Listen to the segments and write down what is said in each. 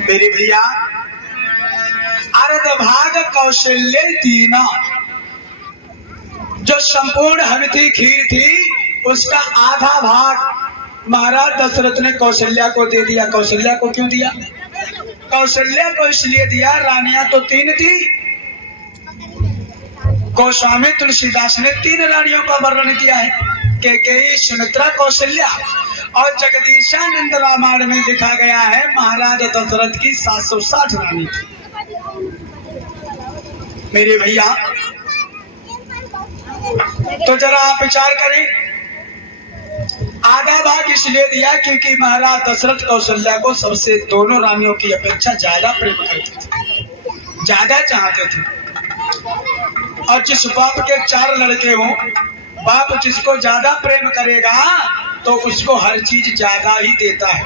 मेरे भैया अर्धभाग कौशल्य दीना, जो संपूर्ण हविति खीर थी उसका आधा भाग महाराज दशरथ ने कौशल्या को दे दिया। कौशल्या को क्यों दिया? कौशल्या को इसलिए दिया, रानियां तो 3 थी। गोस्वामी तुलसीदास ने 3 रानियों का वर्णन किया है, कैकेयी, सुमित्रा, कौशल्या। और जगदीशानंद रामायण में लिखा गया है महाराज दशरथ की 760 रानी थी। मेरे भैया तो जरा आप विचार करें, आधा भाग इसलिए दिया क्योंकि महाराज दशरथ कौशल्या को सबसे दोनों रानियों की अपेक्षा ज्यादा प्रेम करते थे, ज्यादा चाहते थे। और जिस बाप के 4 लड़के हों, बाप जिसको ज्यादा प्रेम करेगा तो उसको हर चीज ज्यादा ही देता है।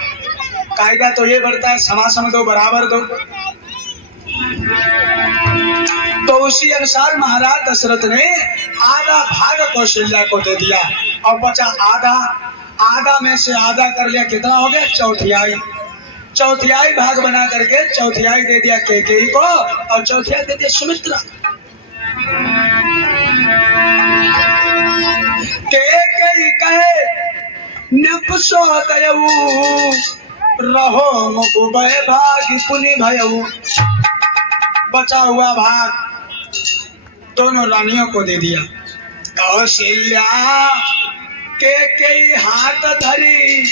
कायदा तो ये बढ़ता है समासम दो, बराबर दो। तो उसी अनुसार महाराज दशरथ ने आधा भाग कौशल्या को दे दिया और बचा आधा। आधा में से आधा कर लिया, कितना हो गया? चौथियाई। चौथियाई भाग बना करके चौथियाई दे दिया कैकेयी को और चौथियाई दे दिया सुमित्रा। कैकेयी कहे नपुसोदयऊ रहो मुकुबय भाग पुनि भयऊ। बचा हुआ भाग दोनों रानियों को दे दिया। कौशल्या कैकेयी हाथ धरी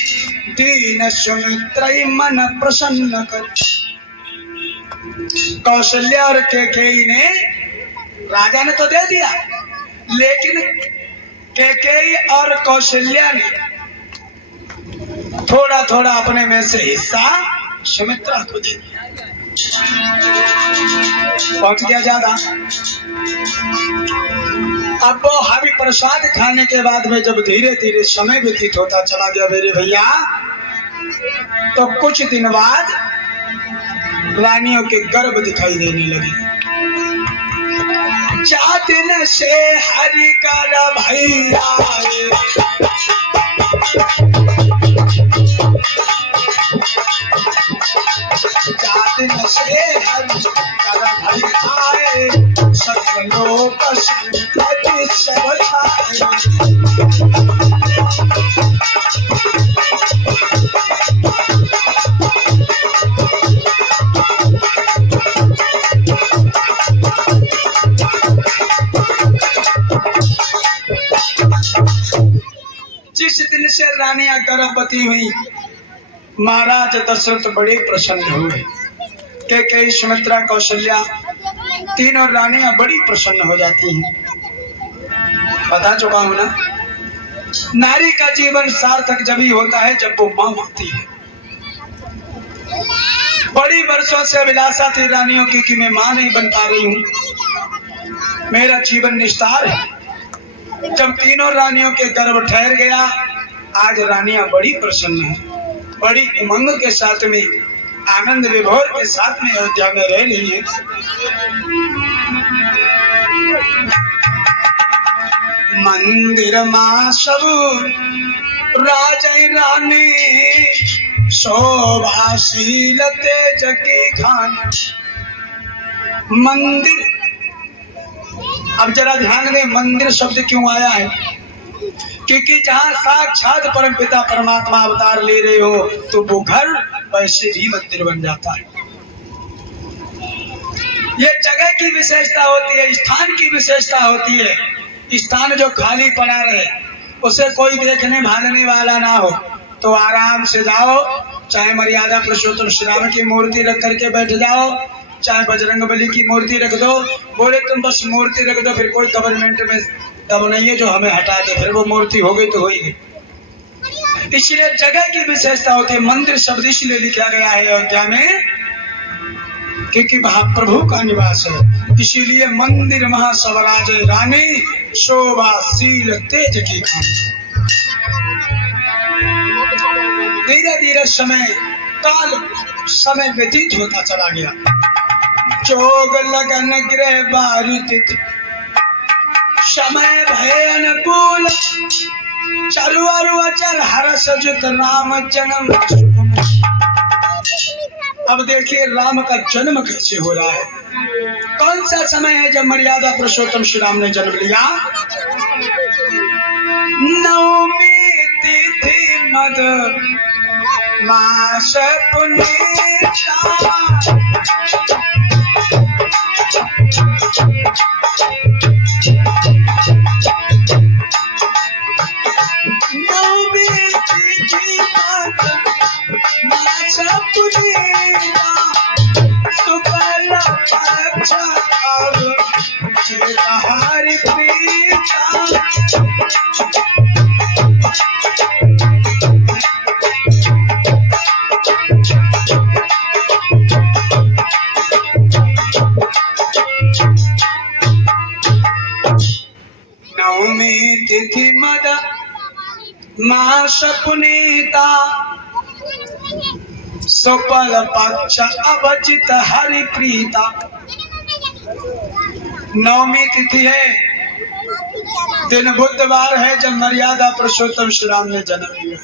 दीन सुमित्र मन प्रसन्न कर। कौशल्या और कैकेयी ने, राजा ने तो दे दिया, लेकिन कैकेयी और कौशल्या ने थोड़ा थोड़ा अपने में से हिस्सा सुमित्रा को दे दिया। पहुंच गया ज्यादा। अब वो हवि प्रसाद खाने के बाद में जब धीरे धीरे समय व्यतीत होता चला गया मेरे भैया, तो कुछ दिन बाद रानियों के गर्भ दिखाई देने लगे। दिन से हरि कर भैया दिन से हरि कर भैया सकल लोक संपत्ति सब छाए। जिस दिन से रानियां गर्भवती हुई महाराज दशरथ बड़े प्रसन्न हुए। कैकेयी, सुमित्रा, कौशल्या, तीनों रानियां बड़ी प्रसन्न हो जाती हैं। बता चुका हूं ना, नारी का जीवन सार्थक जब ही होता है जब वो मां होती है। बड़ी वर्षों से अभिलाषा थी रानियों की कि मैं मां नहीं बन पा रही हूं, मेरा जीवन निस्तार है। जब तीनों रानियों के गर्भ ठहर गया, आज रानियां बड़ी प्रसन्न हैं, बड़ी उमंग के साथ में, आनंद विभोर के साथ में अयोध्या में रह रही है। मंदिर मां सब राजै रानी शोभाशील तेज की खान। मंदिर, अब जरा ध्यान दें, मंदिर शब्द क्यों आया है? क्योंकि जहाँ साक्षात परम पिता परमात्मा अवतार ले रहे हो तो वो घर वैसे भी मंदिर बन जाता है। ये जगह की विशेषता होती है, स्थान की विशेषता होती है। स्थान जो खाली पड़ा रहे, उसे कोई देखने भागने वाला ना हो, तो आराम से जाओ, चाहे मर्यादा पुरुषोत्तम श्री राम की मूर्ति रख करके बैठ जाओ, चाहे बजरंग बली की मूर्ति रख दो। बोले तुम बस मूर्ति रख दो, फिर कोई गवर्नमेंट में तब नहीं है जो हमें हटा दे, फिर वो मूर्ति हो गई तो हो ही गई। इसलिए जगह की विशेषता होती है। मंदिर शब्द इसलिए लिखा गया है अयोध्या में क्योंकि वहां प्रभु का निवास है। इसीलिए मंदिर महासवराज रानी शोभाशील तेज की खान। धीरे धीरे समय व्यतीत होता चला गया। जोग लगन गृह बारित समय भय अनुकूल चरु अरु अचर हरस जुत नाम जन्म। अब देखिए राम का जन्म कैसे हो रहा है। कौन सा समय है जब मर्यादा पुरुषोत्तम श्री राम ने जन्म लिया? नवमी तिथि मद मास पुनीता, नवमी तिथि मद मास पुनीता, शुक्ल पक्ष अब चिरहरि प्रीता। नवमी तिथि मद मास पुनीता, शुक्ल पक्ष अवचित हरि प्रीता। नवमी तिथि है, दिन बुधवार है जब मर्यादा पुरुषोत्तम श्री राम ने जन्म लिया।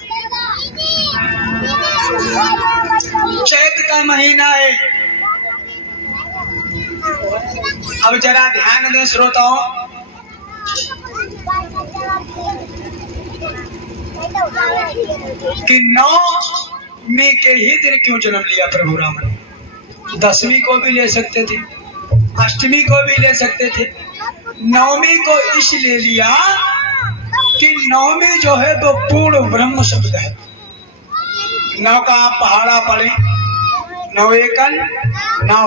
चैत का महीना है। अब जरा ध्यान दें श्रोताओं, कि 9 के ही दिन क्यों जन्म लिया प्रभु राम ने? 10वीं को भी ले सकते थे, अष्टमी को भी ले सकते थे। नवमी को इसलिए लिया कि नवमी जो है तो पूर्ण ब्रह्म शब्द है। 9 का आप पहाड़ा पढ़े, 9 एकन 9,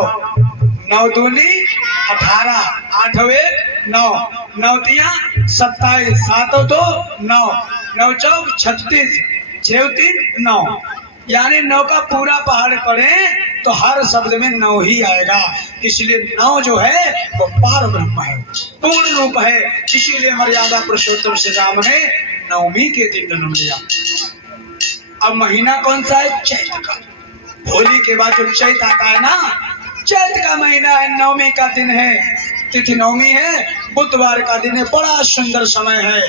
9 दूनी 18, 8वें 9, 9 तिया 27, 7 2 9, 9 चौक 36, 6 3 9, यानी 9 का पूरा पहाड़ पढ़े तो हर शब्द में 9 ही आएगा। इसलिए 9 जो है वो पार ब्रह्म है, पूर्ण रूप है। इसीलिए मर्यादा पुरुषोत्तम श्री राम ने नवमी के दिन जन्म लिया। अब महीना कौन सा है? चैत का। होली के बाद जो चैत आता है ना, चैत का महीना है, नवमी का दिन है, तिथि नवमी है, बुधवार का दिन है, बड़ा सुंदर समय है।